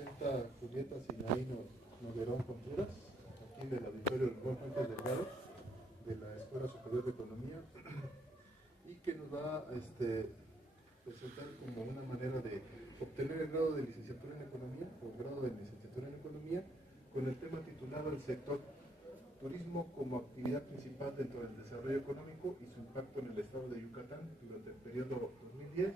presenta Julieta Sinaíno Noguerón Contreras, aquí en el auditorio del Juan Fuentes Delgado, de la Escuela Superior de Economía, y que nos va a presentar como una manera de obtener el grado de licenciatura en Economía, o grado de licenciatura en Economía, con el tema titulado El sector turismo como actividad principal dentro del desarrollo económico y su impacto en el estado de Yucatán durante el periodo 2010-2021.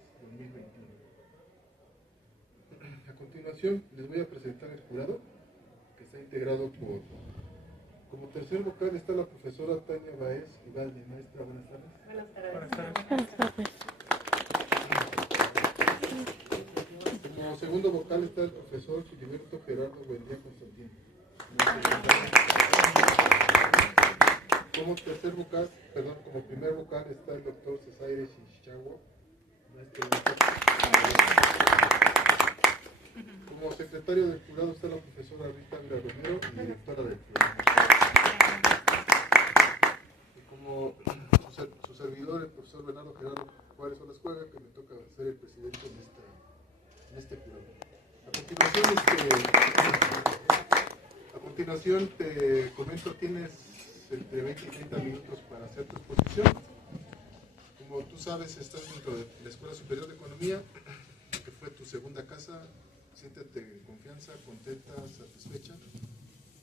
A continuación les voy a presentar el jurado, que está integrado por, como tercer vocal está la profesora Tania Baez Ibaldi. Maestra, buenas tardes. Buenas tardes. Buenas tardes. Como segundo vocal está el profesor Filiberto Gerardo Buendía Constantino. Como tercer vocal, como primer vocal está el doctor Cesaire Chichagua. Como secretario del jurado está la profesora Rita Ávila Romero y directora del jurado. Y como su servidor, el profesor Bernardo Gerardo Juárez Olascuaga, que me toca ser el presidente en este jurado. A continuación te comento, tienes entre 20 y 30 minutos para hacer tu exposición. Como tú sabes, estás dentro de la Escuela Superior de Economía, que fue tu segunda casa. Siéntete en confianza, contenta, satisfecha.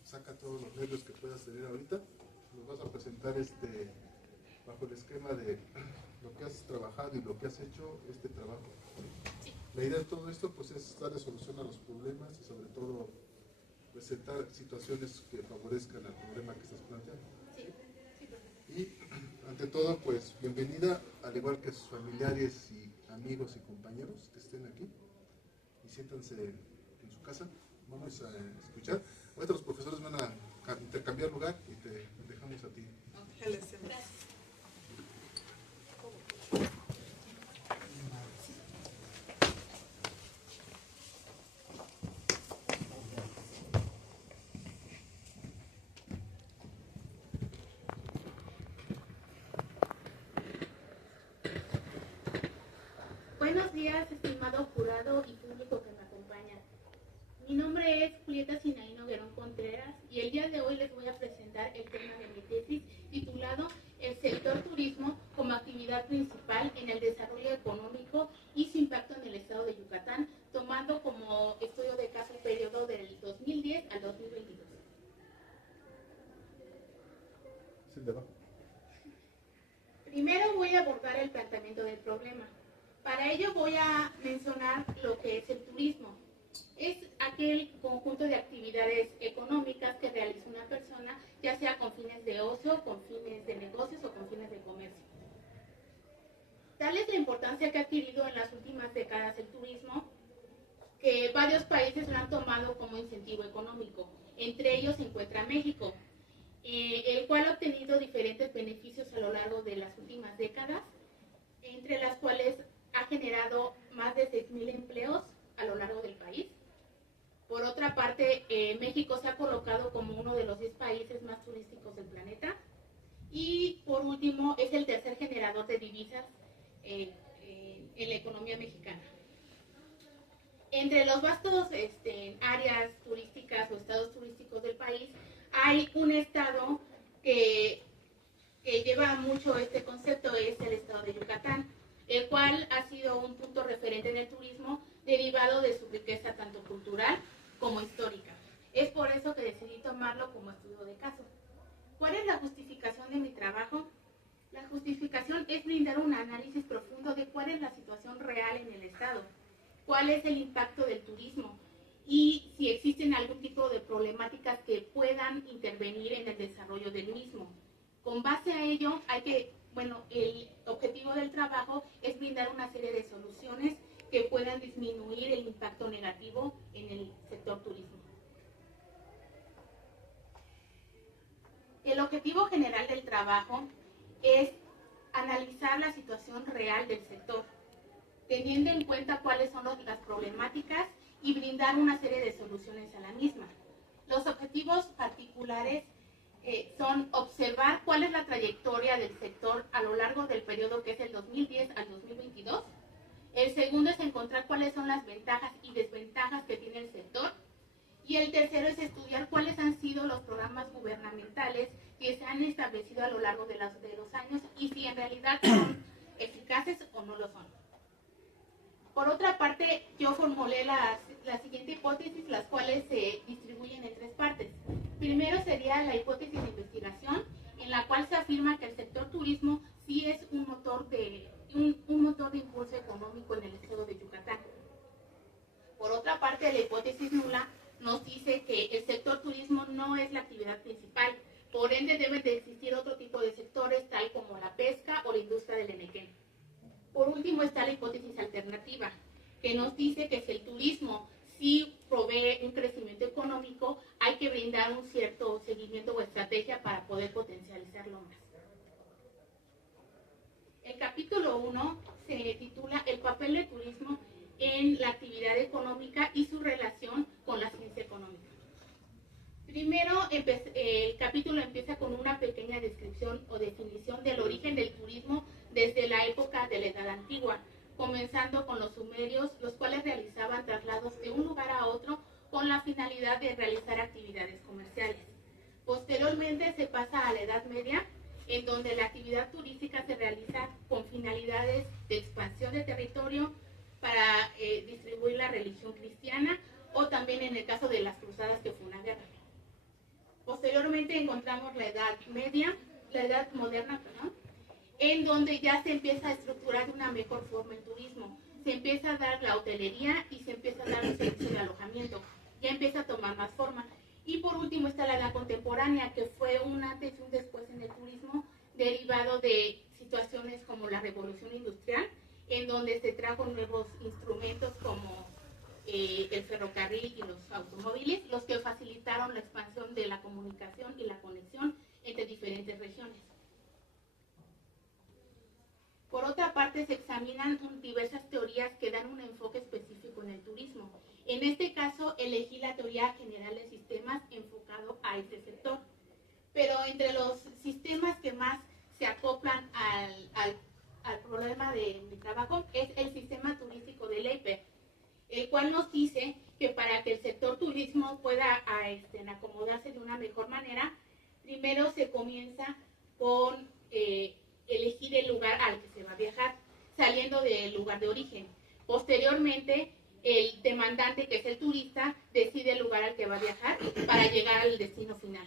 Saca todos los nervios que puedas tener ahorita. Nos vas a presentar bajo el esquema de lo que has trabajado y lo que has hecho, este trabajo. La idea de todo esto pues es darle solución a los problemas y sobre todo presentar situaciones que favorezcan al problema que estás planteando. Y ante todo, pues bienvenida, al igual que sus familiares y amigos y compañeros que estén aquí, y siéntanse en su casa. Vamos a escuchar. Ahorita los profesores van a intercambiar lugar y te dejamos a ti. Gracias. Buenos días, estimado jurado y público que me acompaña. Mi nombre es Julieta Sinaíno Noguerón Contreras y el día de hoy les voy a presentar el tema de mi tesis titulado El sector turismo como actividad principal en el desarrollo económico y su impacto en el estado de Yucatán, tomando como estudio de caso el periodo del 2010 al 2022. Primero voy a abordar el planteamiento del problema. Para ello voy a mencionar lo que es el turismo. Es aquel conjunto de actividades económicas que realiza una persona, ya sea con fines de ocio, con fines de negocios o con fines de comercio. Tal es la importancia que ha adquirido en las últimas décadas el turismo, que varios países lo han tomado como incentivo económico. Entre ellos se encuentra México, el cual ha obtenido diferentes beneficios a lo largo de las últimas décadas, entre las cuales ha generado más de 6,000 empleos a lo largo del país. Por otra parte, México se ha colocado como uno de los 10 países más turísticos del planeta. Y por último, es el tercer generador de divisas en la economía mexicana. Entre los vastos áreas turísticas o estados turísticos del país, hay un estado que lleva mucho este concepto, es el estado de Yucatán, el cual ha sido un punto referente en el turismo derivado de su riqueza tanto cultural como histórica. Es por eso que decidí tomarlo como estudio de caso. ¿Cuál es la justificación de mi trabajo? La justificación es brindar un análisis profundo de cuál es la situación real en el estado, cuál es el impacto del turismo y si existen algún tipo de problemáticas que puedan intervenir en el desarrollo del mismo. Con base a ello, el objetivo del trabajo es brindar una serie de soluciones que puedan disminuir el impacto negativo en el sector turismo. El objetivo general del trabajo es analizar la situación real del sector, teniendo en cuenta cuáles son las problemáticas y brindar una serie de soluciones a la misma. Los objetivos particulares son observar cuál es la trayectoria del sector a lo largo del periodo que es el 2010 al 2022. El segundo es encontrar cuáles son las ventajas y desventajas que tiene el sector programas gubernamentales que se han establecido a lo largo de los años y si en realidad son eficaces o no lo son. Por otra parte, yo formulé la siguiente hipótesis, las cuales se distribuyen en tres partes. Primero sería la hipótesis de investigación, en la cual se afirma que el sector turismo sí es un motor de impulso económico en el estado de Yucatán. Por otra parte, la hipótesis nula nos dice que el sector turismo no es la actividad principal, por ende deben de existir otro tipo de sectores, tal como la pesca o la industria del enequén. Por último está la hipótesis alternativa, que nos dice que si el turismo sí provee un crecimiento económico, hay que brindar un cierto seguimiento o estrategia para poder potencializarlo más. El capítulo 1 se titula El papel del turismo en la actividad económica y su relación con la ciencia económica. Primero, el capítulo empieza con una pequeña descripción o definición del origen del turismo desde la época de la Edad Antigua, comenzando con los sumerios, los cuales realizaban traslados de un lugar a otro con la finalidad de realizar actividades comerciales. Posteriormente se pasa a la Edad Media, en donde la actividad turística se realiza con finalidades de expansión de territorio para distribuir la religión cristiana o también en el caso de las cruzadas, que fue una guerra. Posteriormente encontramos la Edad Media, la Edad Moderna, en donde ya se empieza a estructurar de una mejor forma el turismo. Se empieza a dar la hotelería y se empieza a dar un servicio de alojamiento. Ya empieza a tomar más forma. Y por último está la Edad Contemporánea, que fue un antes y un después en el turismo, derivado de situaciones como la Revolución Industrial, en donde se trajo nuevos instrumentos como el ferrocarril y los automóviles, los que facilitaron la expansión de la comunicación y la conexión entre diferentes regiones. Por otra parte, se examinan diversas teorías que dan un enfoque específico en el turismo. En este caso, elegí la teoría general de sistemas enfocado a este sector. Pero entre los sistemas que más se acoplan al problema de mi trabajo es el sistema turístico de Leiper, el cual nos dice que para que el sector turismo pueda acomodarse de una mejor manera, primero se comienza con elegir el lugar al que se va a viajar, saliendo del lugar de origen. Posteriormente, el demandante, que es el turista, decide el lugar al que va a viajar para llegar al destino final.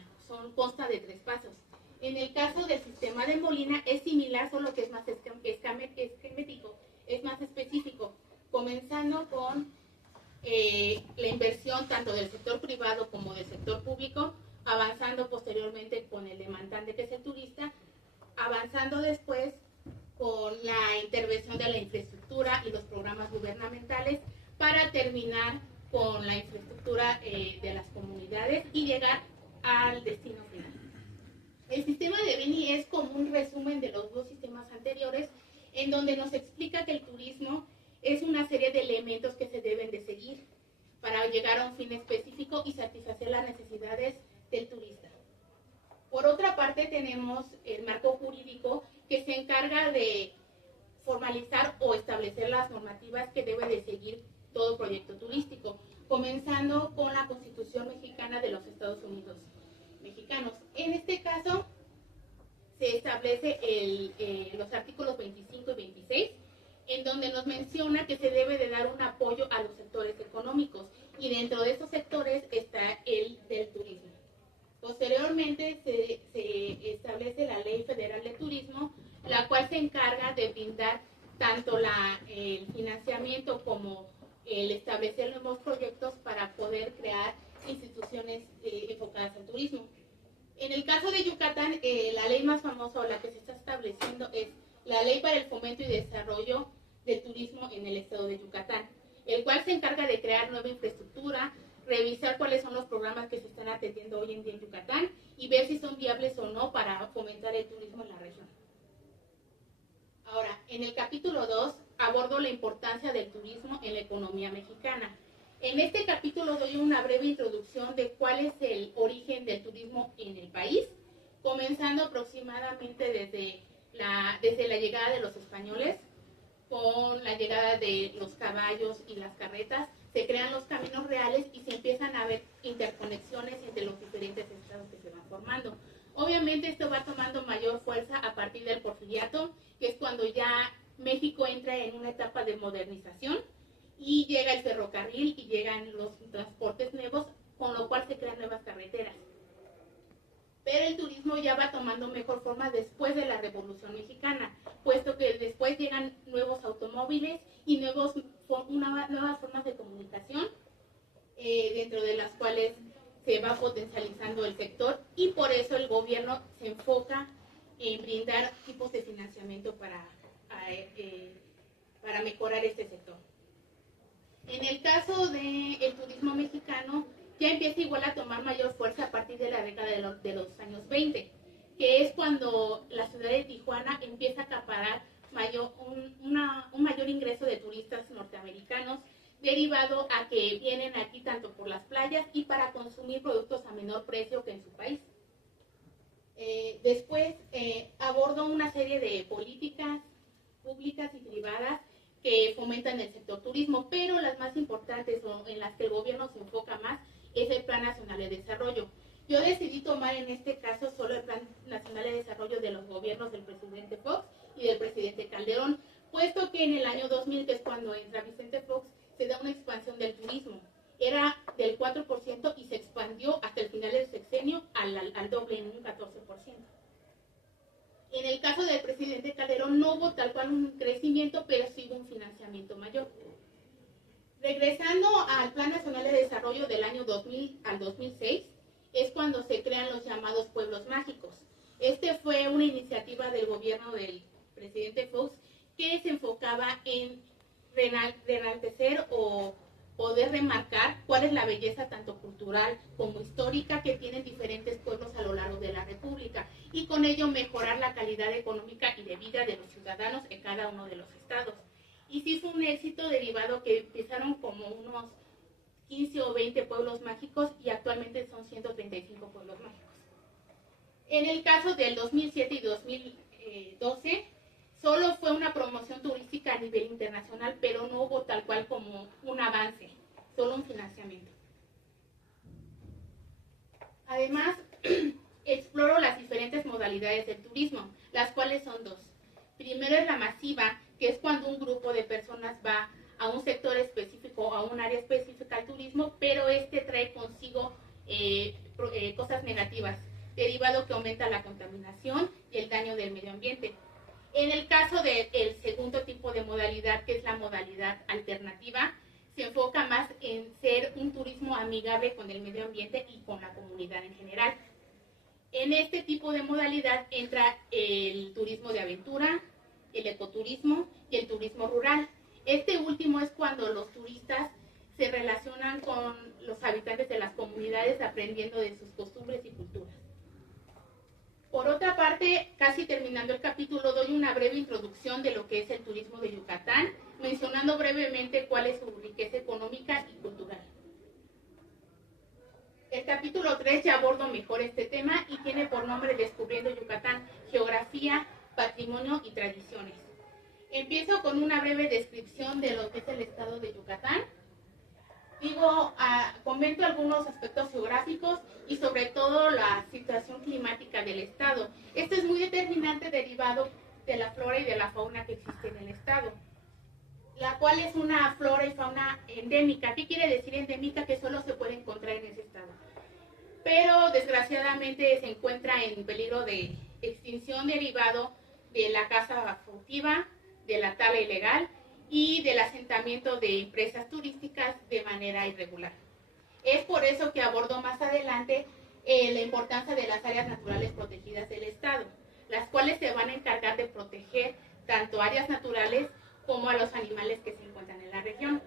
Consta de 3 pasos. En el caso del sistema de Molina es similar, solo que es más esquemático, es más específico, comenzando con la inversión tanto del sector privado como del sector público, avanzando posteriormente con el demandante, que es el turista, avanzando después con la intervención de la infraestructura y los programas gubernamentales, para terminar con la infraestructura de las comunidades y llegar al destino final. El sistema de Beni es como un resumen de los 2 sistemas anteriores, en donde nos explica que el turismo es una serie de elementos que se deben de seguir para llegar a un fin específico y satisfacer las necesidades del turista. Por otra parte, tenemos el marco jurídico, que se encarga de formalizar o establecer las normativas que debe de seguir todo proyecto turístico, comenzando con la Constitución Mexicana de los Estados Unidos mexicanos. En este caso, se establece los artículos 25 y 26, en donde nos menciona que se debe de dar un apoyo a los sectores económicos, y dentro de esos sectores está el del turismo. Posteriormente se establece la Ley Federal de Turismo, la cual se encarga de brindar tanto el financiamiento como el establecer nuevos proyectos para poder crear instituciones enfocadas al turismo. En el caso de Yucatán, la ley más famosa o la que se está estableciendo es la Ley para el Fomento y Desarrollo del Turismo en el estado de Yucatán, el cual se encarga de crear nueva infraestructura, revisar cuáles son los programas que se están atendiendo hoy en día en Yucatán y ver si son viables o no para fomentar el turismo en la región. Ahora, en el capítulo 2 abordo la importancia del turismo en la economía mexicana. En este capítulo doy una breve introducción de cuál es el origen del turismo en el país, comenzando aproximadamente desde la llegada de los españoles. Con la llegada de los caballos y las carretas, se crean los caminos reales y se empiezan a ver interconexiones entre los diferentes estados estados que se van formando. Obviamente esto va tomando mayor fuerza a partir del Porfiriato, que es cuando ya México entra en una etapa de modernización y llega el ferrocarril y llegan los transportes nuevos, con lo cual se crean nuevas carreteras. Pero el turismo ya va tomando mejor forma después de la Revolución Mexicana, puesto que después llegan nuevos automóviles y nuevas formas de comunicación, dentro de las cuales se va potencializando el sector, y por eso el gobierno se enfoca en brindar tipos de financiamiento para mejorar este sector. En el caso del turismo mexicano, ya empieza igual a tomar mayor fuerza a partir de la década de los años 20, que es cuando la ciudad de Tijuana empieza a acaparar un mayor ingreso de turistas norteamericanos, derivado a que vienen aquí tanto por las playas y para consumir productos a menor precio que en su país. Después abordo una serie de políticas públicas y privadas que fomentan el sector turismo, pero las más importantes o en las que el gobierno se enfoca más es el Plan Nacional de Desarrollo. Yo decidí tomar en este caso solo el Plan Nacional de Desarrollo de los gobiernos del presidente Fox y del presidente Calderón, puesto que en el año 2000, que es cuando entra Vicente Fox, se da una expansión del turismo. Era del 4% y se expandió hasta el final del sexenio al doble, en un 14%. En el caso del presidente Calderón no hubo tal cual un crecimiento, pero sí hubo un financiamiento mayor. Regresando al Plan Nacional de Desarrollo del año 2000 al 2006, es cuando se crean los llamados pueblos mágicos. Este fue una iniciativa del gobierno del presidente Fox que se enfocaba en enaltecer o poder remarcar cuál es la belleza tanto cultural como histórica que tienen diferentes pueblos a lo largo de la República, y con ello mejorar la calidad económica y de vida de los ciudadanos en cada uno de los estados. Y sí fue un éxito, derivado que empezaron como unos 15 o 20 pueblos mágicos y actualmente son 135 pueblos mágicos. En el caso del 2007 y 2012, solo fue una promoción turística a nivel internacional, pero no hubo tal cual como un avance, solo un financiamiento. Además, exploro las diferentes modalidades del turismo, las cuales son dos. Primero es la masiva, que es cuando un grupo de personas va a un sector específico o a un área específica al turismo, pero este trae consigo cosas negativas, derivado que aumenta la contaminación y el daño del medio ambiente. En el caso del segundo tipo de modalidad, que es la modalidad alternativa, se enfoca más en ser un turismo amigable con el medio ambiente y con la comunidad en general. En este tipo de modalidad entra el turismo de aventura, el ecoturismo y el turismo rural. Este último es cuando los turistas se relacionan con los habitantes de las comunidades, aprendiendo de sus costumbres y culturas. Por otra parte, casi terminando el capítulo, doy una breve introducción de lo que es el turismo de Yucatán, mencionando brevemente cuál es su riqueza económica y cultural. El capítulo 3 ya abordo mejor este tema y tiene por nombre Descubriendo Yucatán, Geografía, Patrimonio y Tradiciones. Empiezo con una breve descripción de lo que es el estado de Yucatán. Comento algunos aspectos geográficos y sobre todo la situación climática del estado. Esto es muy determinante, derivado de la flora y de la fauna que existe en el estado, la cual es una flora y fauna endémica. ¿Qué quiere decir endémica? Que solo se puede encontrar en ese estado. Pero desgraciadamente se encuentra en peligro de extinción, derivado de la caza furtiva, de la tala ilegal y del asentamiento de empresas turísticas de manera irregular. Es por eso que abordo más adelante la importancia de las áreas naturales protegidas del estado, las cuales se van a encargar de proteger tanto áreas naturales como a los animales que se encuentran en la región.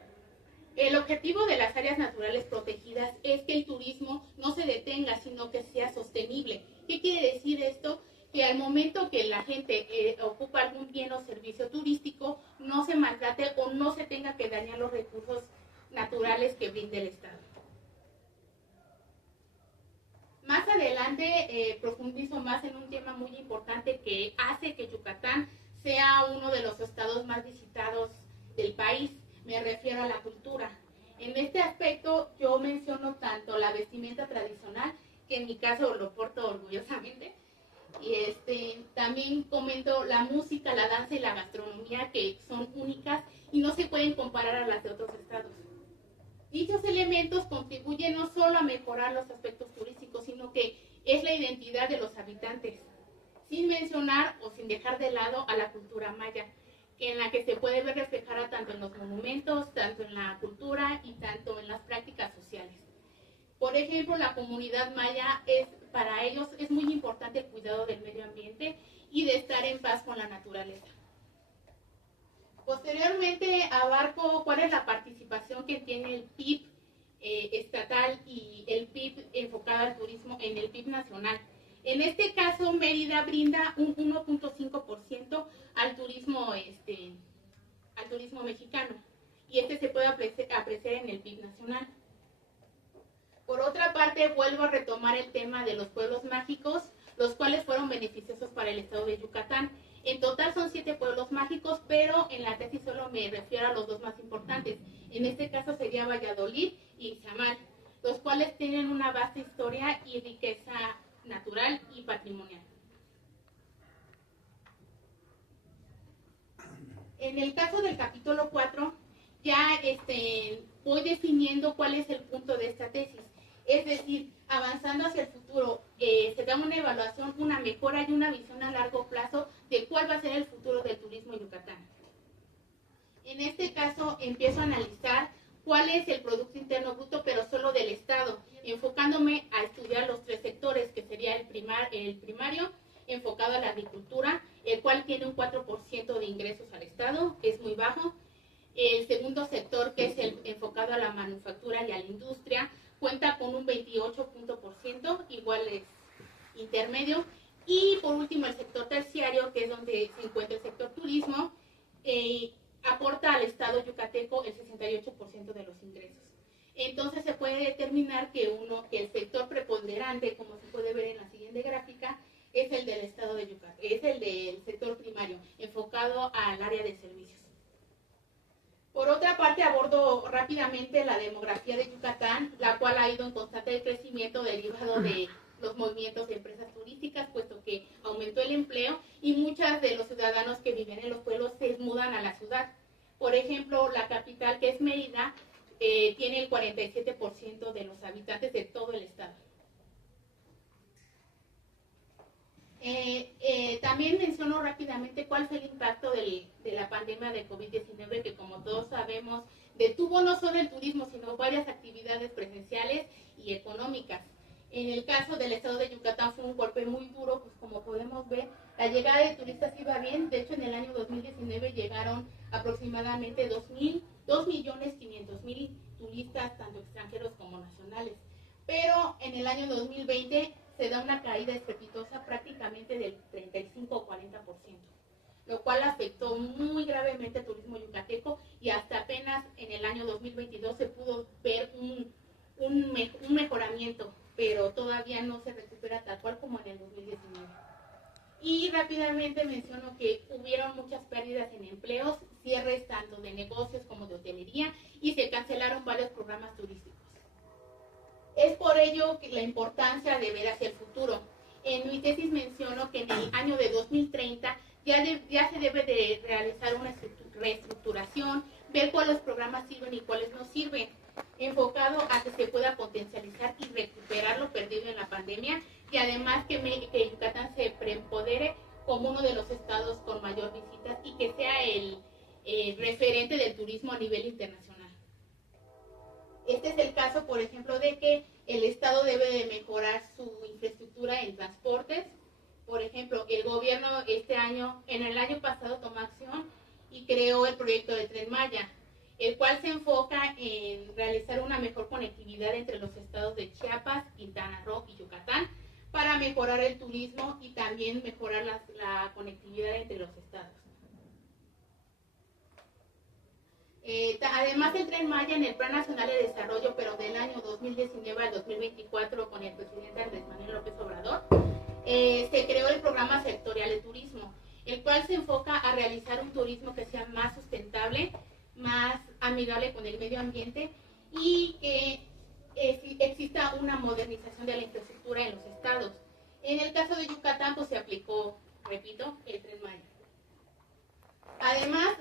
El objetivo de las áreas naturales protegidas es que el turismo no se detenga, sino que sea sostenible. ¿Qué quiere decir esto? Que al momento que la gente ocupa algún bien o servicio turístico, no se maltrate o no se tenga que dañar los recursos naturales que brinda el estado. Más adelante profundizo más en un tema muy importante que hace que Yucatán sea uno de los estados más visitados del país. Me refiero a la cultura. En este aspecto yo menciono tanto la vestimenta tradicional, que en mi caso lo porto orgullosamente. Y también comento la música, la danza y la gastronomía, que son únicas y no se pueden comparar a las de otros estados. Dichos elementos contribuyen no solo a mejorar los aspectos turísticos, sino que es la identidad de los habitantes, sin mencionar o sin dejar de lado a la cultura maya, en la que se puede ver reflejada tanto en los monumentos, tanto en la cultura y tanto en las prácticas sociales. Por ejemplo, la comunidad maya, para ellos es muy importante el cuidado del medio ambiente y de estar en paz con la naturaleza. Posteriormente abarco cuál es la participación que tiene el PIB estatal y el PIB enfocado al turismo en el PIB nacional. En este caso, Mérida brinda un 1.5% al turismo mexicano, y se puede apreciar en el PIB nacional. Por otra parte, vuelvo a retomar el tema de los pueblos mágicos, los cuales fueron beneficiosos para el estado de Yucatán. En total son 7 pueblos mágicos, pero en la tesis solo me refiero a los 2 más importantes. En este caso sería Valladolid y Izamal, los cuales tienen una vasta historia y riqueza natural y patrimonial. En el caso del capítulo 4, ya voy definiendo cuál es el punto de esta tesis. Es decir, avanzando hacia el futuro, se da una evaluación, una mejora y una visión a largo plazo de cuál va a ser el futuro del turismo en Yucatán. En este caso, empiezo a analizar cuál es el Producto Interno Bruto, pero solo del Estado, enfocándome a estudiar los 3 sectores, que sería el primario, enfocado a la agricultura, el cual tiene un 4% de ingresos al Estado, es muy bajo. El segundo sector, que es el enfocado a la manufactura y a la industria, cuenta con un 28%, igual es intermedio. Y por último, el sector terciario, que es donde se encuentra el sector turismo, aporta al Estado yucateco el 68% de los ingresos. Entonces se puede determinar que el sector preponderante, como se puede ver en la siguiente gráfica, es el del Estado de Yucatán, es el del sector primario, enfocado al área de servicios. Por otra parte, abordo rápidamente la demografía de Yucatán, la cual ha ido en constante crecimiento derivado de los movimientos de empresas turísticas, puesto que aumentó el empleo y muchos de los ciudadanos que viven en los pueblos se mudan a la ciudad. Por ejemplo, la capital, que es Mérida, tiene el 47% de los habitantes de todo el estado. También menciono rápidamente cuál fue el impacto de la pandemia de COVID-19, que como todos sabemos detuvo no solo el turismo, sino varias actividades presenciales y económicas. En el caso del estado de Yucatán fue un golpe muy duro, pues como podemos ver, la llegada de turistas iba bien. De hecho, en el año 2019 llegaron aproximadamente 2.500.000 turistas, tanto extranjeros como nacionales. Pero en el año 2020 se da una caída estrepitosa prácticamente del 35 o 40%, lo cual afectó muy gravemente el turismo yucateco, y hasta apenas en el año 2022 se pudo ver un mejoramiento, pero todavía no se recupera tal cual como en el 2019. Y rápidamente menciono que hubieron muchas pérdidas en empleos, cierres tanto de negocios como de hotelería, y se cancelaron varios programas turísticos. Es por ello que la importancia de ver hacia el futuro. En mi tesis menciono que en el año de 2030 ya se debe de realizar una reestructuración, ver cuáles programas sirven y cuáles no sirven, enfocado a que se pueda potencializar y recuperar lo perdido en la pandemia, y además que Yucatán se preempodere como uno de los estados con mayor visitas y que sea el referente del turismo a nivel internacional. Este es el caso, por ejemplo, de que el estado debe de mejorar su infraestructura en transportes. Por ejemplo, el gobierno en el año pasado tomó acción y creó el proyecto de Tren Maya, el cual se enfoca en realizar una mejor conectividad entre los estados de Chiapas, Quintana Roo y Yucatán, para mejorar el turismo y también mejorar la conectividad entre los estados. Además, el Tren Maya, en el Plan Nacional de Desarrollo, pero del año 2019 al 2024, con el presidente Andrés Manuel López Obrador, se creó el programa sectorial de turismo, el cual se enfoca a realizar un turismo que sea más sustentable, más amigable con el medio ambiente, y que exista una modernización de la infraestructura en los estados. En el caso de Yucatán, pues se aplicó, repito, el Tren Maya. Además,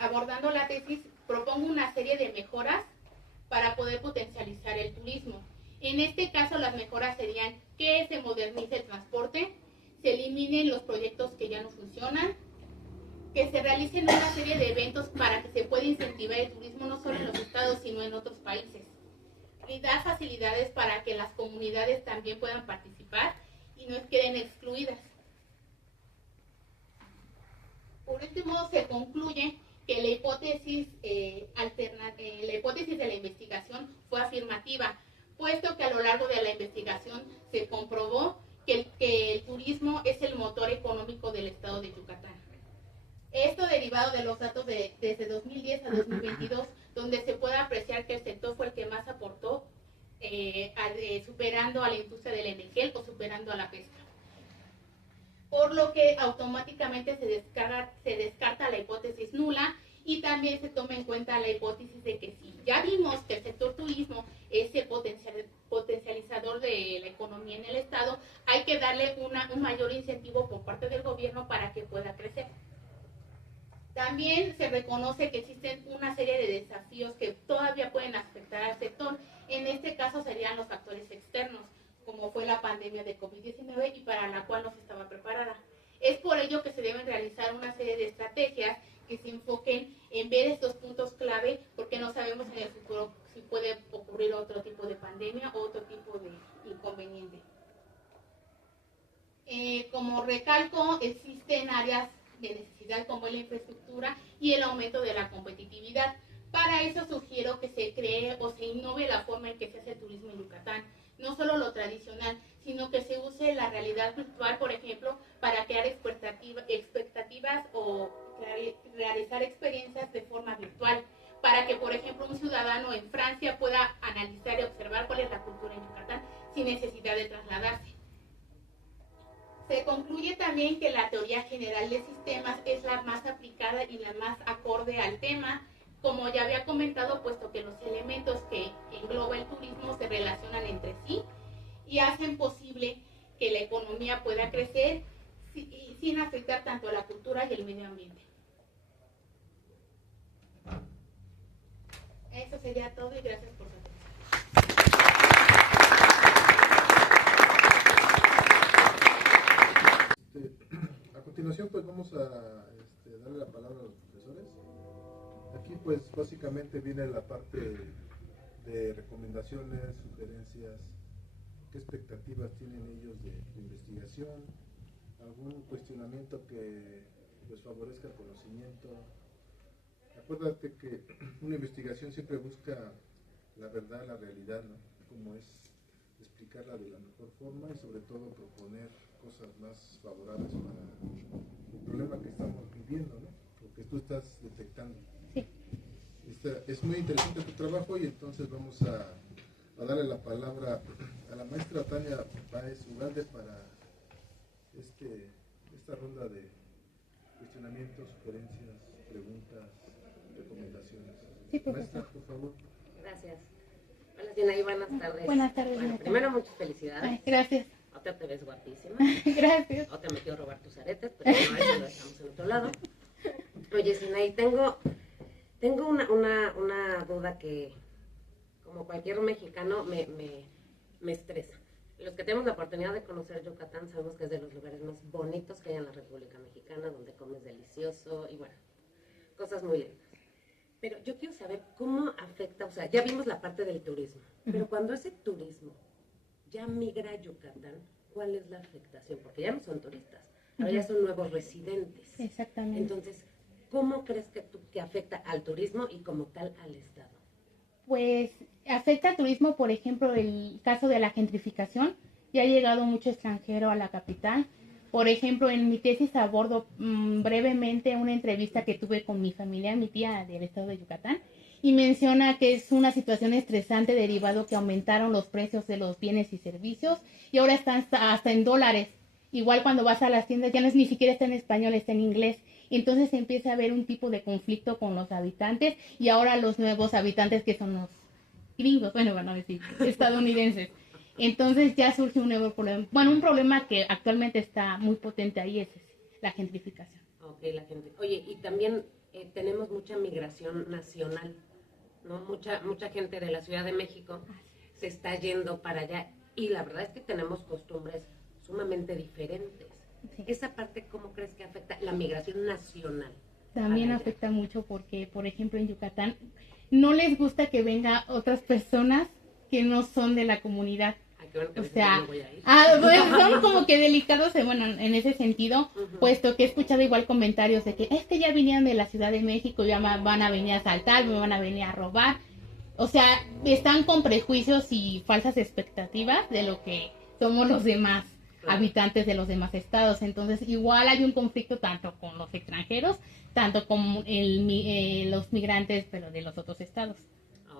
abordando la tesis, propongo una serie de mejoras para poder potencializar el turismo. En este caso, las mejoras serían que se modernice el transporte, se eliminen los proyectos que ya no funcionan, que se realicen una serie de eventos para que se pueda incentivar el turismo no solo en los estados, sino en otros países, y dar facilidades para que las comunidades también puedan participar y no queden excluidas. Por último, se concluye que la hipótesis de la investigación fue afirmativa, puesto que a lo largo de la investigación se comprobó que el turismo es el motor económico del estado de Yucatán. Esto derivado de los datos desde 2010 a 2022, donde se puede apreciar que el sector fue el que más aportó, superando a la industria del energía o superando a la pesca. Por lo que automáticamente se descarta la hipótesis nula y también se toma en cuenta la hipótesis de que si ya vimos que el sector turismo es el potencializador de la economía en el estado, hay que darle un mayor incentivo por parte del gobierno para que pueda crecer. También se reconoce que existen una serie de desafíos que todavía pueden afectar al sector. En este caso serían los factores externos, como fue la pandemia de COVID-19 y para la cual no se estaba preparada. Es por ello que se deben realizar una serie de estrategias que se enfoquen en ver estos puntos clave, porque no sabemos en el futuro si puede ocurrir otro tipo de pandemia o otro tipo de inconveniente. Como recalco, existen áreas de necesidad como la infraestructura y el aumento de la competitividad. Para eso sugiero que se cree o se innove la forma en que se hace turismo en Yucatán, no solo lo tradicional, sino que se use la realidad virtual, por ejemplo, para crear expectativas o realizar experiencias de forma virtual, para que, por ejemplo, un ciudadano en Francia pueda analizar y observar cuál es la cultura en Yucatán sin necesidad de trasladarse. Se concluye también que la teoría general de sistemas es la más aplicada y la más acorde al tema, como ya había comentado, puesto que los elementos que engloba el turismo se relacionan entre sí y hacen posible que la economía pueda crecer sin afectar tanto a la cultura y el medio ambiente. Eso sería todo y gracias por su atención. A continuación, pues vamos a darle la palabra a los profesores. Aquí, pues básicamente viene la parte de recomendaciones, sugerencias, qué expectativas tienen ellos de investigación, algún cuestionamiento que les favorezca el conocimiento. Acuérdate que una investigación siempre busca la verdad, la realidad, ¿no? Cómo es explicarla de la mejor forma y sobre todo proponer cosas más favorables para el problema que estamos viviendo, ¿no? Lo que tú estás detectando. Sí. Es muy interesante tu trabajo y entonces vamos a darle la palabra a la maestra Tania Báez Ugalde para esta ronda de cuestionamientos, sugerencias, preguntas, recomendaciones. Sí, profesor. Maestra, por favor. Gracias. Hola, Sinaí, buenas tardes. Buenas tardes. Bueno, primero, muchas felicidades. Ay, gracias. Otra te ves guapísima. Gracias. Otra me quiero robar tus aretes, pero no, eso lo dejamos en otro lado. Oye, Sinaí, tengo una duda que, como cualquier mexicano, me estresa. Los que tenemos la oportunidad de conocer Yucatán sabemos que es de los lugares más bonitos que hay en la República Mexicana, donde comes delicioso y bueno, cosas muy lindas. Pero yo quiero saber cómo afecta, o sea, ya vimos la parte del turismo, pero cuando ese turismo ya migra a Yucatán, ¿cuál es la afectación? Porque ya no son turistas, ahora ya son nuevos residentes. Exactamente. Entonces, ¿cómo crees que afecta al turismo y como tal al Estado? Pues afecta al turismo, por ejemplo, el caso de la gentrificación. Ya ha llegado mucho extranjero a la capital. Por ejemplo, en mi tesis abordo brevemente una entrevista que tuve con mi familia, mi tía del estado de Yucatán, y menciona que es una situación estresante derivado que aumentaron los precios de los bienes y servicios y ahora están hasta en dólares. Igual cuando vas a las tiendas ya no es ni siquiera está en español, está en inglés. Entonces empieza a haber un tipo de conflicto con los habitantes y ahora los nuevos habitantes que son gringos, bueno, van a decir estadounidenses. Entonces ya surge un nuevo problema. Bueno, un problema que actualmente está muy potente ahí es ese, la gentrificación. Ok, la gente. Oye, y también tenemos mucha migración nacional, ¿no? Mucha gente de la Ciudad de México se está yendo para allá y la verdad es que tenemos costumbres sumamente diferentes. Sí. Esa parte, ¿cómo crees que afecta la migración nacional? También afecta mucho porque, por ejemplo, en Yucatán no les gusta que venga otras personas que no son de la comunidad. Ay, qué bueno que O dices, sea, no voy a ir. bueno, son como que delicados, bueno, en ese sentido, puesto que he escuchado igual comentarios de que ya vinieron de la Ciudad de México, ya van a venir a asaltar, me van a venir a robar. O sea, están con prejuicios y falsas expectativas de lo que somos los demás habitantes de los demás estados. Entonces, igual hay un conflicto tanto con los extranjeros, tanto con los migrantes, pero de los otros estados.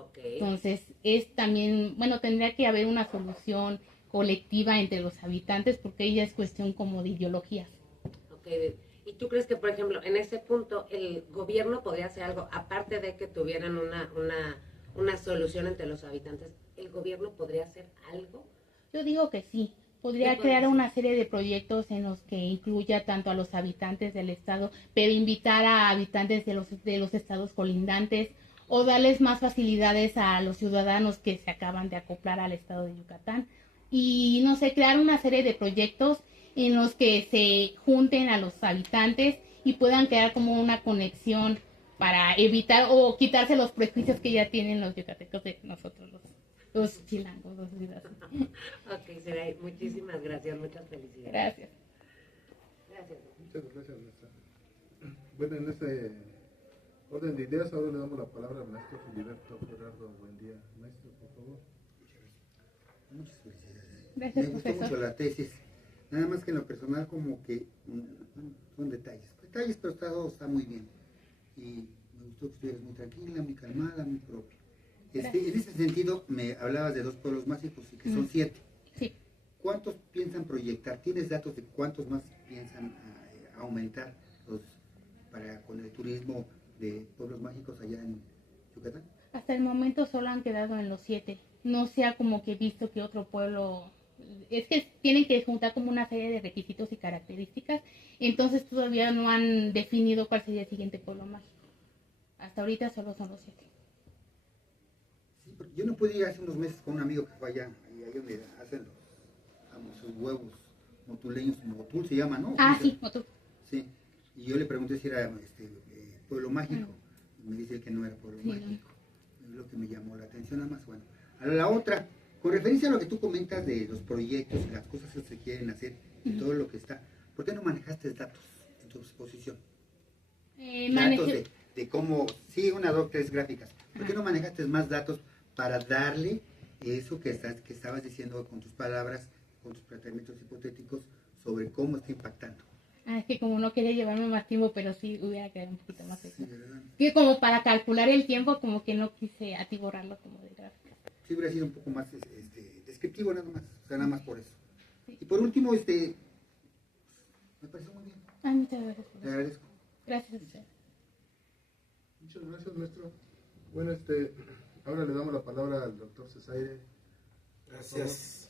Okay. Entonces, es también, bueno, tendría que haber una solución colectiva entre los habitantes porque ella es cuestión como de ideologías. Okay. ¿Y tú crees que, por ejemplo, en ese punto el gobierno podría hacer algo, aparte de que tuvieran una solución entre los habitantes, el gobierno podría hacer algo? Yo digo que sí. Podría crear una serie de proyectos en los que incluya tanto a los habitantes del estado, pero invitar a habitantes de los estados colindantes o darles más facilidades a los ciudadanos que se acaban de acoplar al estado de Yucatán. Y, no sé, crear una serie de proyectos en los que se junten a los habitantes y puedan crear como una conexión para evitar o quitarse los prejuicios que ya tienen los yucatecos de nosotros, los chilangos, los ciudadanos. Ok, Seraí, muchísimas gracias, muchas felicidades. Gracias. Gracias. Muchas gracias, maestra. Bueno, en este orden de ideas, ahora le damos la palabra al maestro Filiberto Gerardo. Buen día, maestro, por favor. Muchas felicidades. Gracias, Me gustó profesor. mucho la tesis. Nada más que en lo personal como que son detalles, pero todo está muy bien. Y me gustó que estuvieras muy tranquila, muy calmada, muy propia. En ese sentido, me hablabas de 2 pueblos mágicos y que son 7. Sí. ¿Cuántos piensan proyectar? ¿Tienes datos de cuántos más piensan aumentar con el turismo de pueblos mágicos allá en Yucatán? Hasta el momento solo han quedado en los 7. No se ha como que visto que otro pueblo... Es que tienen que juntar como una serie de requisitos y características. Entonces todavía no han definido cuál sería el siguiente pueblo mágico. Hasta ahorita solo son los 7. Sí, porque yo no pude ir hace unos meses con un amigo que fue allá, ahí donde hacen sus huevos motuleños, motul se llama, ¿no? Sí, motul. Sí, y yo le pregunté si era pueblo mágico, y me dice que no era pueblo mágico. Es lo que me llamó la atención, nada más. Bueno, a la otra, con referencia a lo que tú comentas de los proyectos y las cosas que se quieren hacer y todo lo que está, ¿por qué no manejaste datos en tu exposición? Datos de cómo, sí, 1, 2, 3 gráficas. ¿Por qué no manejaste más datos para darle eso que estabas diciendo con tus palabras, con tus planteamientos hipotéticos sobre cómo está impactando? Es que como no quería llevarme más tiempo, pero sí hubiera quedado un poquito más Sí, ¿verdad? que como para calcular el tiempo, como que no quise atiborrarlo como de gráfica. Sí, hubiera sido un poco más descriptivo nada más, o sea, nada más por eso. Sí. Y por último, me pareció muy bien. Muchas gracias. Te agradezco. Gracias a usted. Muchas gracias, maestro. Bueno, ahora le damos la palabra al doctor Cesaire. Gracias.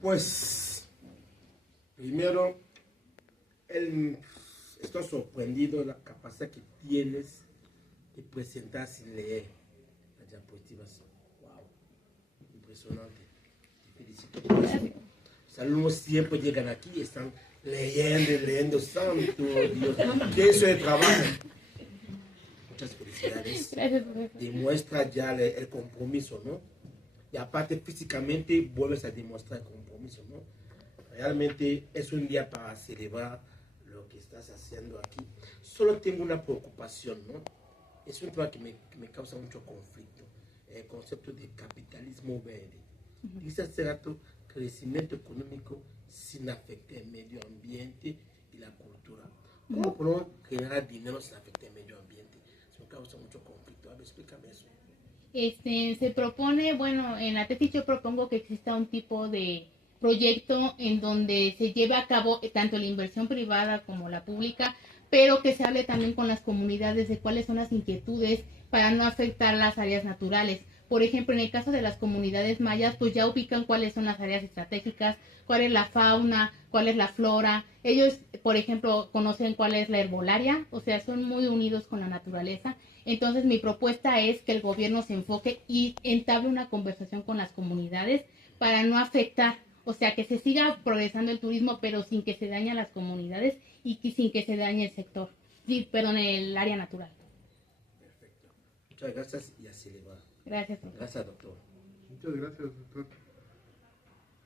Pues, primero, estoy sorprendido de la capacidad que tienes de presentar sin leer las diapositivas. Wow, impresionante. Te felicito por eso. Los alumnos siempre llegan aquí y están leyendo, santo Dios. De eso es trabajo. Muchas felicidades. Gracias, profesor. Demuestra ya el compromiso, ¿no? Y aparte físicamente vuelves a demostrar el compromiso, ¿no? Realmente es un día para celebrar lo que estás haciendo aquí. Solo tengo una preocupación, ¿no? Es un tema que me causa mucho conflicto. El concepto de capitalismo verde. Dice hace rato crecimiento económico sin afectar el medio ambiente y la cultura. ¿Cómo podemos generar dinero sin afectar el medio ambiente? Eso me causa mucho conflicto. A ver, explícame eso. Se propone, bueno, en la tesis yo propongo que exista un tipo de proyecto en donde se lleve a cabo tanto la inversión privada como la pública, pero que se hable también con las comunidades de cuáles son las inquietudes para no afectar las áreas naturales, Por ejemplo, en el caso de las comunidades mayas, pues ya ubican cuáles son las áreas estratégicas, cuál es la fauna, cuál es la flora. Ellos, por ejemplo, conocen cuál es la herbolaria, o sea, son muy unidos con la naturaleza. Entonces, mi propuesta es que el gobierno se enfoque y entable una conversación con las comunidades para no afectar, o sea, que se siga progresando el turismo, pero sin que se dañe a las comunidades y sin que se dañe el sector, sí, perdón, el área natural. Perfecto. Muchas gracias y así le va. Gracias, doctor. Gracias, doctor. Muchas gracias, doctor.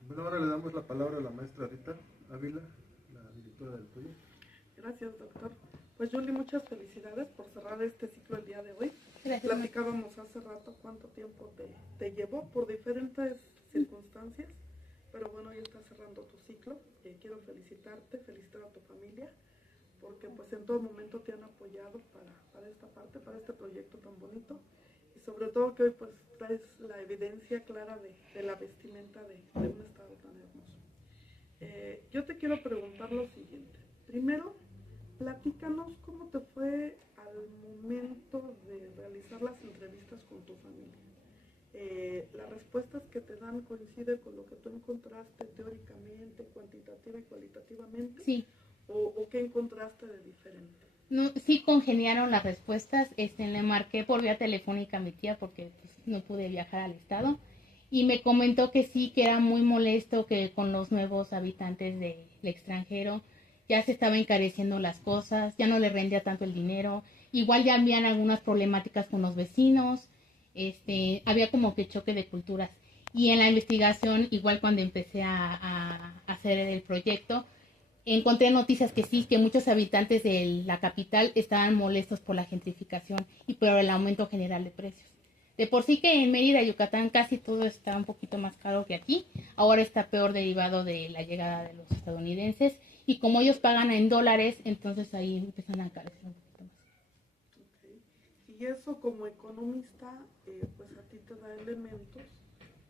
Bueno, ahora le damos la palabra a la maestra Rita Ávila, la directora del proyecto. Gracias, doctor. Pues Julie, muchas felicidades por cerrar este ciclo el día de hoy. Gracias. Platicábamos hace rato cuánto tiempo te llevó por diferentes circunstancias, pero bueno, ya estás cerrando tu ciclo. Quiero felicitarte, felicitar a tu familia, porque pues en todo momento te han apoyado para esta parte, para este proyecto tan bonito, y sobre todo que hoy pues traes la evidencia clara de la vestimenta de un estado tan hermoso. Yo te quiero preguntar lo siguiente. Primero, platícanos cómo te fue al momento de realizar las entrevistas con tu familia. Las respuestas que te dan coinciden con lo que tú encontraste teóricamente, cuantitativa y cualitativamente. Sí. ¿O qué encontraste de diferente? No, sí congeniaron las respuestas. Le marqué por vía telefónica a mi tía porque pues, no pude viajar al estado y me comentó que sí, que era muy molesto que con los nuevos habitantes del extranjero ya se estaban encareciendo las cosas, ya no le rendía tanto el dinero, igual ya habían algunas problemáticas con los vecinos, había como que choque de culturas. Y en la investigación, igual cuando empecé a hacer el proyecto, encontré noticias que sí, que muchos habitantes de la capital estaban molestos por la gentrificación y por el aumento general de precios. De por sí que en Mérida, Yucatán, casi todo está un poquito más caro que aquí. Ahora está peor derivado de la llegada de los estadounidenses. Y como ellos pagan en dólares, entonces ahí empiezan a encarecer un poquito más. Okay. Y eso como economista, pues a ti te da elementos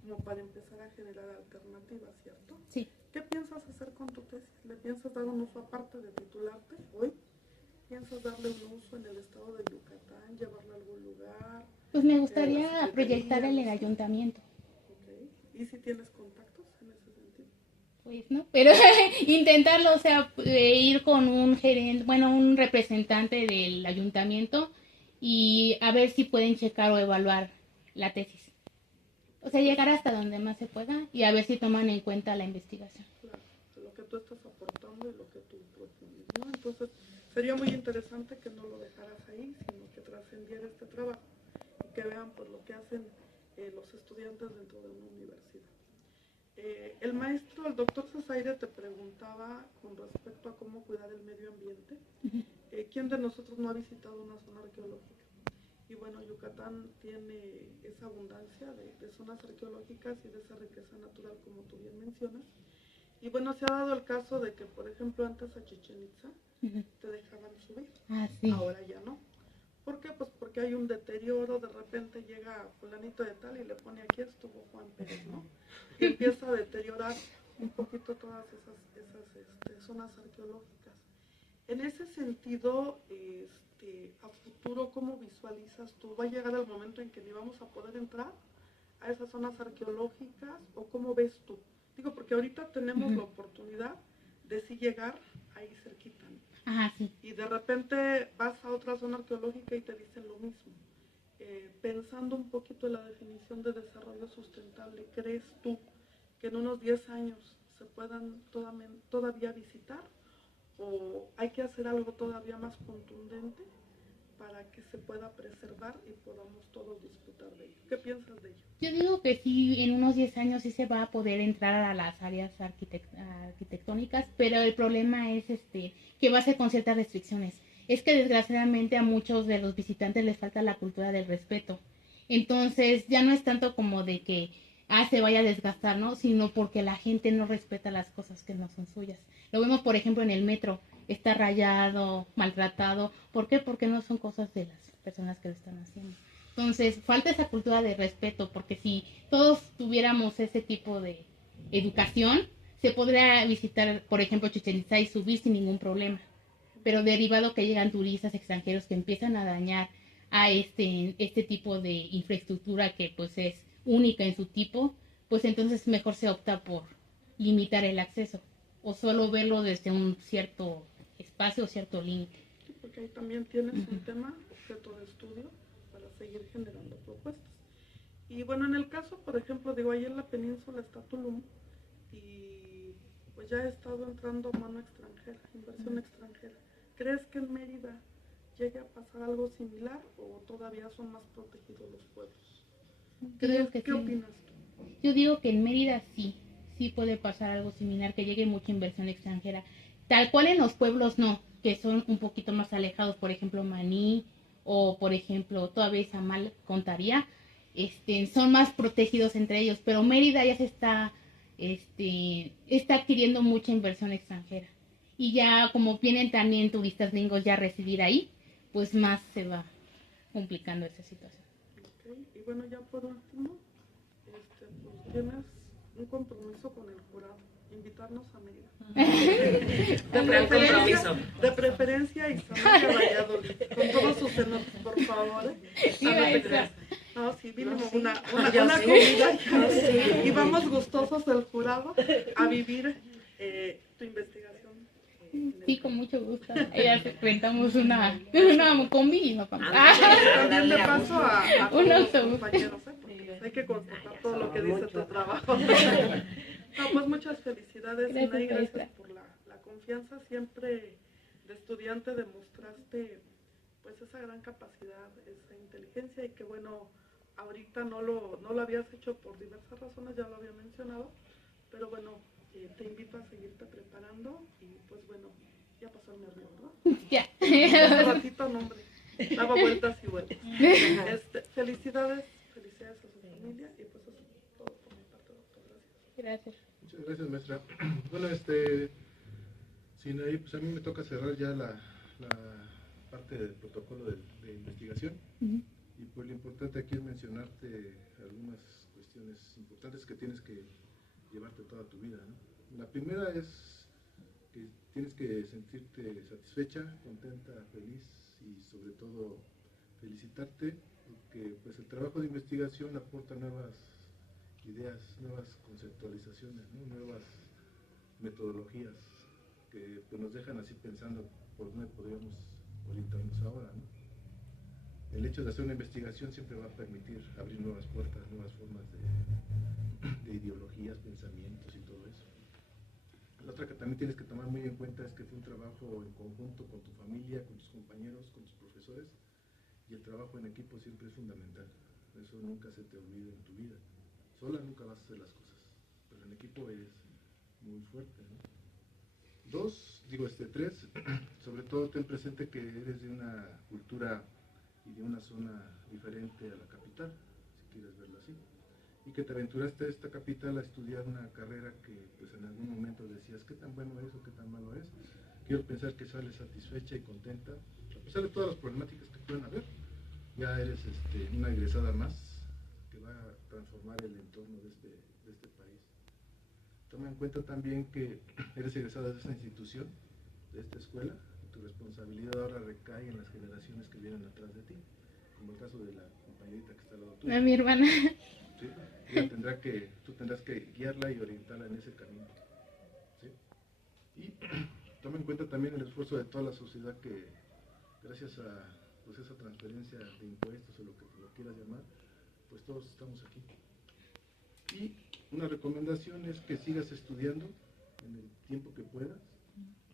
como para empezar a generar alternativas, ¿cierto? Sí. ¿Qué piensas hacer con tu tesis? ¿Le piensas dar un uso aparte de titularte hoy? ¿Piensas darle un uso en el estado de Yucatán, llevarlo a algún lugar? Pues me gustaría proyectar en el ayuntamiento. Okay. ¿Y si tienes contactos en ese sentido? Pues no, pero intentarlo, o sea, ir con un gerente, bueno, un representante del ayuntamiento y a ver si pueden checar o evaluar la tesis. O sea, llegar hasta donde más se pueda y a ver si toman en cuenta la investigación. Claro, lo que tú estás aportando y lo que tú propones, ¿no? Entonces, sería muy interesante que no lo dejaras ahí, sino que trascendiera este trabajo y que vean pues lo que hacen los estudiantes dentro de una universidad. El doctor Cesaire te preguntaba con respecto a cómo cuidar el medio ambiente. ¿Quién de nosotros no ha visitado una zona arqueológica? Y bueno, Yucatán tiene esa abundancia de zonas arqueológicas y de esa riqueza natural, como tú bien mencionas. Y bueno, se ha dado el caso de que, por ejemplo, antes a Chichén Itzá te dejaban subir. Ah, sí. Ahora ya no. ¿Por qué? Pues porque hay un deterioro, de repente llega fulanito de tal y le pone aquí estuvo Juan Pérez, ¿no? Y empieza a deteriorar un poquito todas esas zonas arqueológicas. En ese sentido, a futuro, ¿cómo visualizas tú? ¿Va a llegar el momento en que ni vamos a poder entrar a esas zonas arqueológicas o cómo ves tú? Digo, porque ahorita tenemos la oportunidad de sí llegar ahí cerquita, ¿no? Ajá, sí. Y de repente vas a otra zona arqueológica y te dicen lo mismo. Pensando un poquito en la definición de desarrollo sustentable, ¿crees tú que en unos 10 años se puedan todavía visitar? ¿O hay que hacer algo todavía más contundente para que se pueda preservar y podamos todos disfrutar de ello? ¿Qué piensas de ello? Yo digo que sí, en unos 10 años sí se va a poder entrar a las áreas arquitectónicas, pero el problema es que va a ser con ciertas restricciones. Es que desgraciadamente a muchos de los visitantes les falta la cultura del respeto. Entonces ya no es tanto como de que se vaya a desgastar, ¿no? Sino porque la gente no respeta las cosas que no son suyas. Lo vemos, por ejemplo, en el metro. Está rayado, maltratado. ¿Por qué? Porque no son cosas de las personas que lo están haciendo. Entonces, falta esa cultura de respeto, porque si todos tuviéramos ese tipo de educación, se podría visitar, por ejemplo, Chichén Itzá y subir sin ningún problema. Pero derivado que llegan turistas extranjeros que empiezan a dañar a este tipo de infraestructura que pues es única en su tipo, pues entonces mejor se opta por limitar el acceso o solo verlo desde un cierto espacio o cierto límite. Sí, porque ahí también tienes un tema, objeto de estudio, para seguir generando propuestas. Y bueno, en el caso, por ejemplo, digo, ahí en la península está Tulum y pues ya ha estado entrando mano extranjera, inversión extranjera. ¿Crees que en Mérida llegue a pasar algo similar o todavía son más protegidos los pueblos? ¿Qué Sí. opinas tú? Yo digo que en Mérida sí puede pasar algo similar, que llegue mucha inversión extranjera. Tal cual en los pueblos no, que son un poquito más alejados, por ejemplo Maní o por ejemplo todavía Izamal contaría, son más protegidos entre ellos, pero Mérida ya está adquiriendo mucha inversión extranjera. Y ya como vienen también turistas gringos ya a residir ahí, pues más se va complicando esa situación. Okay. Y bueno, ya por último, pues tienes un compromiso con el jurado, invitarnos a Mérida. De preferencia Izamal de Valladolid, con todos sus cenotes, por favor. No, sí, vino una comida y vamos gustosos del jurado a vivir tu investigación. Sí, con mucho gusto. Ya rentamos una combi y nos vamos. También le paso a Un todos los autobús. compañeros, porque hay que constatar todo lo que dice tu trabajo. No, pues muchas felicidades, Gracias, Sinaí, gracias maestra. por la confianza. Siempre de estudiante demostraste pues esa gran capacidad, esa inteligencia y que bueno, ahorita no lo habías hecho por diversas razones, ya lo había mencionado, pero bueno, te invito a seguirte preparando y pues bueno, ya pasó el nervio, ¿verdad? Ya. Hace ratito, no, hombre, daba vueltas y vueltas. Felicidades a su familia y pues eso es todo por mi parte, doctor. Gracias. Gracias. Muchas gracias, maestra. Bueno, Sinaí, pues a mí me toca cerrar ya la parte del protocolo de investigación. Y pues lo importante aquí es mencionarte algunas cuestiones importantes que tienes que llevarte toda tu vida, ¿no? La primera es que tienes que sentirte satisfecha, contenta, feliz y sobre todo felicitarte porque pues el trabajo de investigación aporta nuevas ideas, nuevas conceptualizaciones, ¿no? Nuevas metodologías que pues, nos dejan así pensando por dónde podríamos orientarnos ahora, ¿no? El hecho de hacer una investigación siempre va a permitir abrir nuevas puertas, nuevas formas de ideologías, pensamientos y todo eso. La otra que también tienes que tomar muy en cuenta es que fue un trabajo en conjunto con tu familia, con tus compañeros, con tus profesores, y el trabajo en equipo siempre es fundamental. Eso nunca se te olvida en tu vida. Sola nunca vas a hacer las cosas, pero en equipo es muy fuerte, ¿no? Tres, sobre todo ten presente que eres de una cultura y de una zona diferente a la capital, si quieres verlo así, y que te aventuraste a esta capital a estudiar una carrera que pues en algún momento decías qué tan bueno es o qué tan malo es. Quiero pensar que sales satisfecha y contenta, a pesar de todas las problemáticas que pueden haber. Ya eres una egresada más que va a transformar el entorno de este país. Toma en cuenta también que eres egresada de esta institución, de esta escuela, y tu responsabilidad ahora recae en las generaciones que vienen atrás de ti, como el caso de la compañerita que está al lado tuyo. A mi hermana. ¿Sí? Tú tendrás que guiarla y orientarla en ese camino. ¿Sí? Y toma en cuenta también el esfuerzo de toda la sociedad que, gracias a pues, esa transferencia de impuestos o lo que lo quieras llamar, pues todos estamos aquí. Y una recomendación es que sigas estudiando en el tiempo que puedas,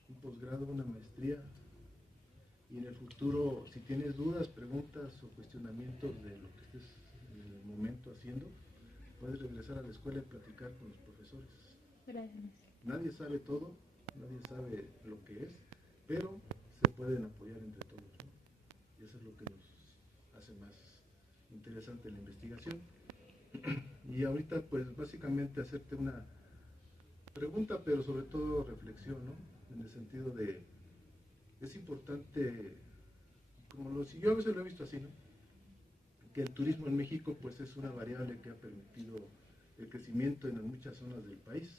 un posgrado, una maestría, y en el futuro, si tienes dudas, preguntas o cuestionamientos de lo que estés en el momento haciendo, puedes regresar a la escuela y platicar con los profesores. Gracias. Nadie sabe todo, nadie sabe lo que es, pero se pueden apoyar entre todos, ¿no? Y eso es lo que nos hace más interesante la investigación. Y ahorita pues básicamente hacerte una pregunta, pero sobre todo reflexión, ¿no? En el sentido de, es importante, yo a veces lo he visto así, ¿no? Que el turismo en México pues es una variable que ha permitido el crecimiento en muchas zonas del país.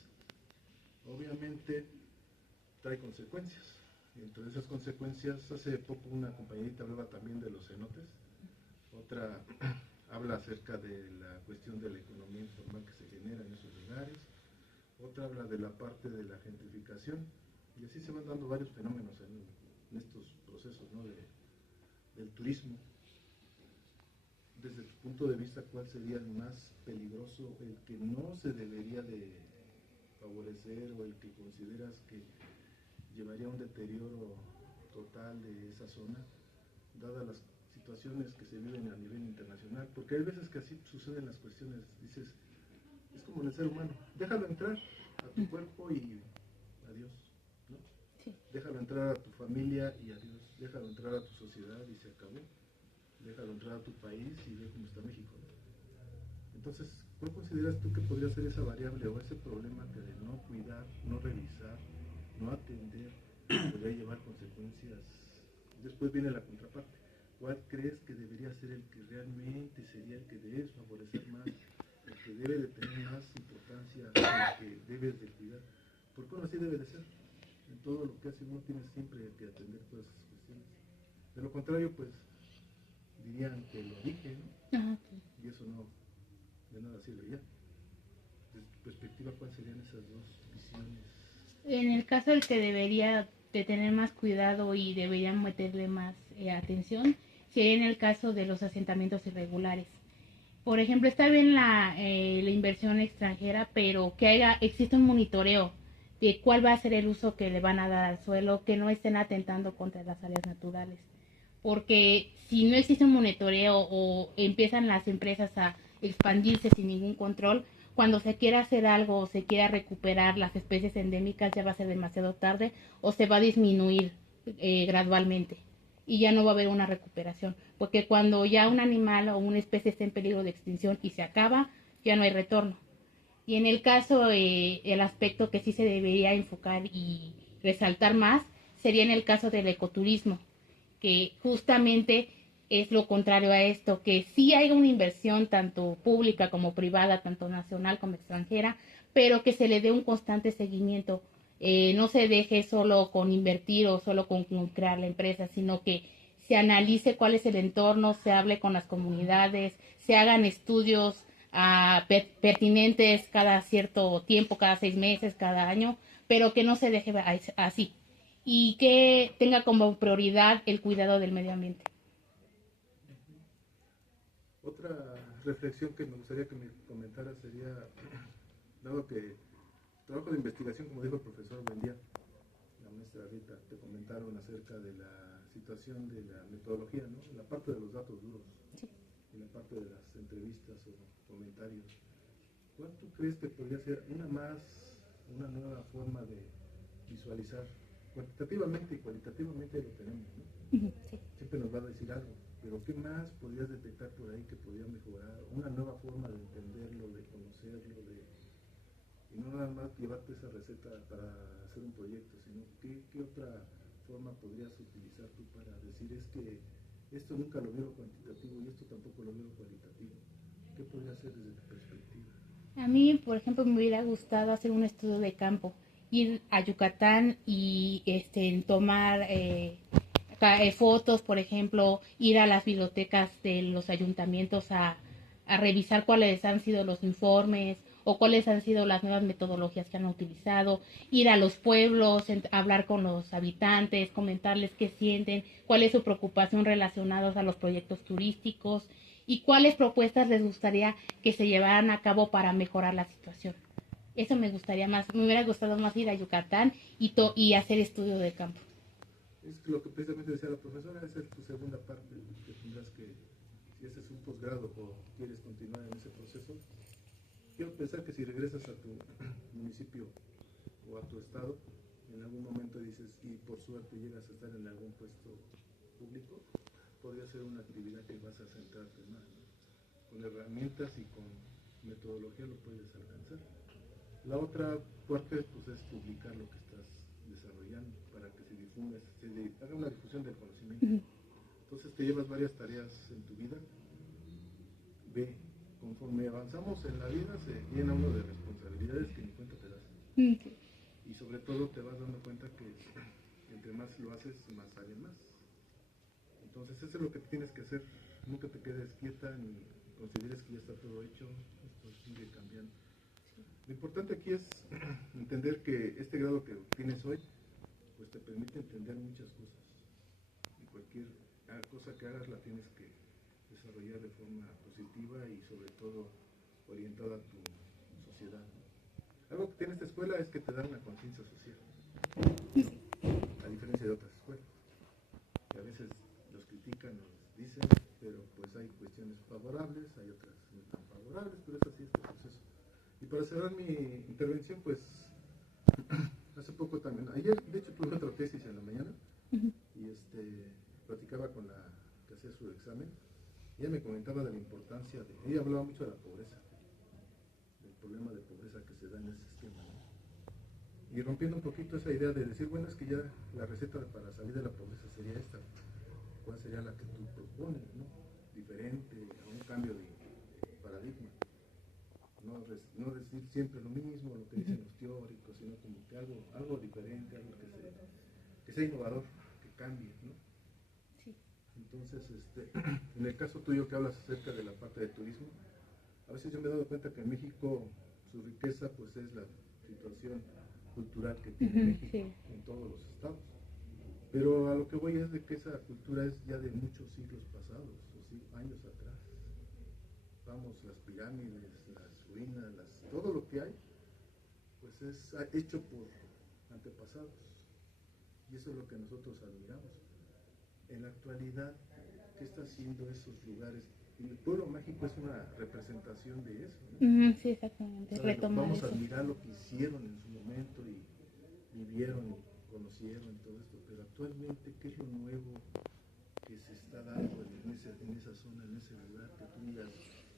Obviamente trae consecuencias. Y entre esas consecuencias, hace poco una compañerita hablaba también de los cenotes. Otra habla acerca de la cuestión de la economía informal que se genera en esos lugares. Otra habla de la parte de la gentrificación. Y así se van dando varios fenómenos en estos procesos, ¿no? Del turismo. Desde tu punto de vista, ¿cuál sería el más peligroso, el que no se debería de favorecer o el que consideras que llevaría a un deterioro total de esa zona, dadas las situaciones que se viven a nivel internacional? Porque hay veces que así suceden las cuestiones, dices, es como en el ser humano, déjalo entrar a tu cuerpo y adiós, ¿no? Sí. Déjalo entrar a tu familia y adiós, déjalo entrar a tu sociedad y se acabó, déjalo entrar a tu país y ve cómo está México, ¿no? Entonces, ¿cuál consideras tú que podría ser esa variable o ese problema que de no cuidar, no revisar, no atender, podría llevar consecuencias? Después viene la contraparte. ¿Cuál crees que debería ser el que realmente sería el que debes favorecer más, el que debe de tener más importancia, el que debes de cuidar? Porque bueno, así debe de ser. En todo lo que hace uno tienes siempre que atender todas esas cuestiones. De lo contrario, pues, dirían que lo dije, ¿no? Ajá, sí. Y eso no, de nada sirve ya. Desde tu perspectiva, ¿cuáles serían esas dos visiones? En el caso del que debería de tener más cuidado y deberían meterle más atención, sería en el caso de los asentamientos irregulares. Por ejemplo, está bien la inversión extranjera, pero que existe un monitoreo de cuál va a ser el uso que le van a dar al suelo, que no estén atentando contra las áreas naturales. Porque si no existe un monitoreo o empiezan las empresas a expandirse sin ningún control, cuando se quiera hacer algo o se quiera recuperar las especies endémicas ya va a ser demasiado tarde o se va a disminuir gradualmente y ya no va a haber una recuperación, porque cuando ya un animal o una especie está en peligro de extinción y se acaba, ya no hay retorno. Y en el caso, el aspecto que sí se debería enfocar y resaltar más sería en el caso del ecoturismo, que justamente es lo contrario a esto, que sí hay una inversión tanto pública como privada, tanto nacional como extranjera, pero que se le dé un constante seguimiento. No se deje solo con invertir o solo con crear la empresa, sino que se analice cuál es el entorno, se hable con las comunidades, se hagan estudios pertinentes cada cierto tiempo, cada 6 meses, cada año, pero que no se deje así y que tenga como prioridad el cuidado del medio ambiente. Otra reflexión que me gustaría que me comentara sería, dado que trabajo de investigación, como dijo el profesor Buendía, la maestra Rita, te comentaron acerca de la situación de la metodología, ¿no? La parte de los datos duros, sí, y la parte de las entrevistas o comentarios. ¿Cuál tú crees que podría ser una nueva forma de visualizar? Cuantitativamente y cualitativamente lo tenemos, ¿no? Sí. Siempre nos va a decir algo, pero ¿qué más podrías detectar por ahí que podría mejorar? Una nueva forma de entenderlo, de conocerlo, y no nada más llevarte esa receta para hacer un proyecto, sino ¿qué otra forma podrías utilizar tú para decir es que esto nunca lo veo cuantitativo y esto tampoco lo veo cualitativo? ¿Qué podría ser desde tu perspectiva? A mí, por ejemplo, me hubiera gustado hacer un estudio de campo, ir a Yucatán y tomar fotos, por ejemplo, ir a las bibliotecas de los ayuntamientos a revisar cuáles han sido los informes o cuáles han sido las nuevas metodologías que han utilizado, ir a los pueblos, hablar con los habitantes, comentarles qué sienten, cuál es su preocupación relacionados a los proyectos turísticos y cuáles propuestas les gustaría que se llevaran a cabo para mejorar la situación. Eso me gustaría más, me hubiera gustado más ir a Yucatán y hacer estudio de campo. Es lo que precisamente decía la profesora, esa es tu segunda parte, que tendrás que, si ese es un posgrado o quieres continuar en ese proceso, quiero pensar que si regresas a tu municipio o a tu estado, en algún momento dices, y por suerte llegas a estar en algún puesto público, podría ser una actividad que vas a centrarte más, ¿no? Con herramientas y con metodología lo puedes alcanzar. La otra parte pues es publicar lo que estás desarrollando para que se difunda, se haga una difusión del conocimiento. Entonces te llevas varias tareas en tu vida. Ve, conforme avanzamos en la vida se llena uno de responsabilidades que ni cuenta te das. Y sobre todo te vas dando cuenta que entre más lo haces, más sale más. Entonces eso es lo que tienes que hacer nunca te quedes quieta ni consideres que ya está todo hecho, esto sigue cambiando. Lo importante aquí es entender que este grado que tienes hoy, pues te permite entender muchas cosas. Y cualquier cosa que hagas la tienes que desarrollar de forma positiva y sobre todo orientada a tu sociedad. Algo que tiene esta escuela es que te dan una conciencia social, a diferencia de otras escuelas, que a veces los critican, los dicen, pero pues hay cuestiones favorables, hay otras no tan favorables, pero es así este proceso. Y para cerrar mi intervención, pues hace poco también, ayer de hecho tuve otra tesis en la mañana y platicaba con la que hacía su examen. Ella me comentaba de la importancia ella hablaba mucho de la pobreza, del problema de pobreza que se da en ese sistema, ¿no? Y rompiendo un poquito esa idea de decir, bueno, es que ya la receta para salir de la pobreza sería esta, ¿cuál sería la que tú propones, ¿no? Diferente, a un cambio de paradigma, no decir siempre lo mismo, lo que dicen los teóricos, sino como que algo diferente, algo que sea innovador, que cambie, ¿no? Entonces, en el caso tuyo que hablas acerca de la parte de turismo, a veces yo me he dado cuenta que en México su riqueza pues es la situación cultural que tiene México en todos los estados. Pero a lo que voy es de que esa cultura es ya de muchos siglos pasados, o años atrás. Vamos, las pirámides, las ruinas, todo lo que hay, pues es hecho por antepasados. Y eso es lo que nosotros admiramos. En la actualidad, ¿qué está haciendo esos lugares? Y el pueblo mágico es una representación de eso, ¿no? Sí, exactamente. Vamos a admirar lo que hicieron en su momento y vivieron y conocieron todo esto, pero actualmente, ¿qué es lo nuevo que se está dando en esa zona, en ese lugar? Que tú digas,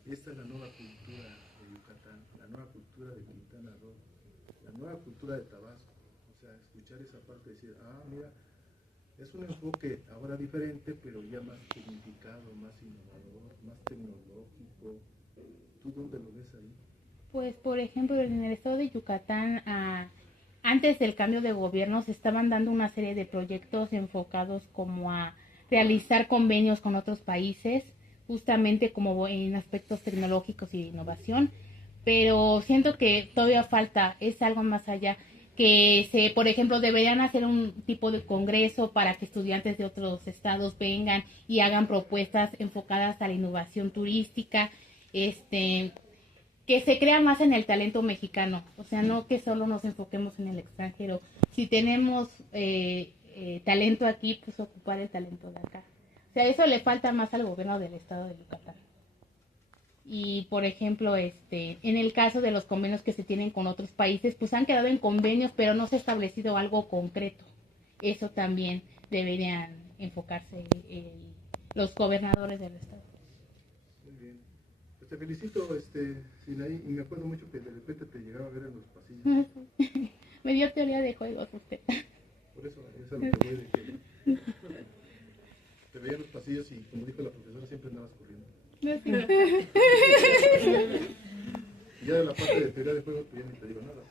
esta es la nueva cultura de Yucatán, la nueva cultura de Quintana Roo, la nueva cultura de Tabasco. O sea, escuchar esa parte y decir, mira, es un enfoque ahora diferente, pero ya más significado, más innovador, más tecnológico. ¿Tú dónde lo ves ahí? Pues, por ejemplo, en el estado de Yucatán, antes del cambio de gobierno, se estaban dando una serie de proyectos enfocados como a realizar convenios con otros países, justamente como en aspectos tecnológicos y de innovación, pero siento que todavía falta, es algo más allá. Que por ejemplo, deberían hacer un tipo de congreso para que estudiantes de otros estados vengan y hagan propuestas enfocadas a la innovación turística, que se crea más en el talento mexicano, o sea, no que solo nos enfoquemos en el extranjero. Si tenemos talento aquí, pues ocupar el talento de acá. O sea, eso le falta más al gobierno del estado de Yucatán. Y por ejemplo, en el caso de los convenios que se tienen con otros países, pues han quedado en convenios, pero no se ha establecido algo concreto. Eso también deberían enfocarse los gobernadores del estado. Muy bien. Pues te felicito, Sinaí, y me acuerdo mucho que de repente te llegaba a ver en los pasillos. Me dio teoría de juegos usted. Por eso es a lo que voy de que te veía en los pasillos y, como dijo la profesora, siempre andabas corriendo. Y ya de la parte de teoría de juegos, pues ya ni te digo nada.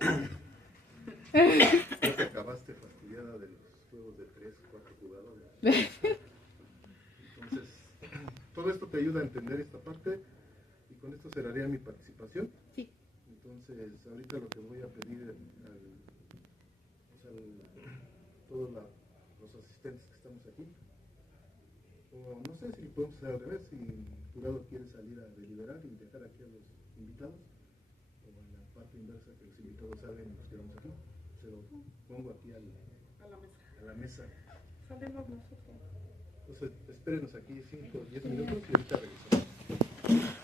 Creo que acabaste fastidiada de los juegos de 3, 4 jugadores. Entonces, todo esto te ayuda a entender esta parte y con esto cerraría mi participación. Sí. Entonces, ahorita lo que voy a pedir todos los asistentes que estamos aquí, o no sé si podemos hacer al revés, si el jurado quiere salir a deliberar y dejar aquí a los invitados, o en la parte inversa, que los invitados salgan y nos quedamos aquí. Se lo pongo aquí a la mesa. Salimos nosotros. Entonces, espérenos aquí 5 o 10 minutos y ahorita regresamos.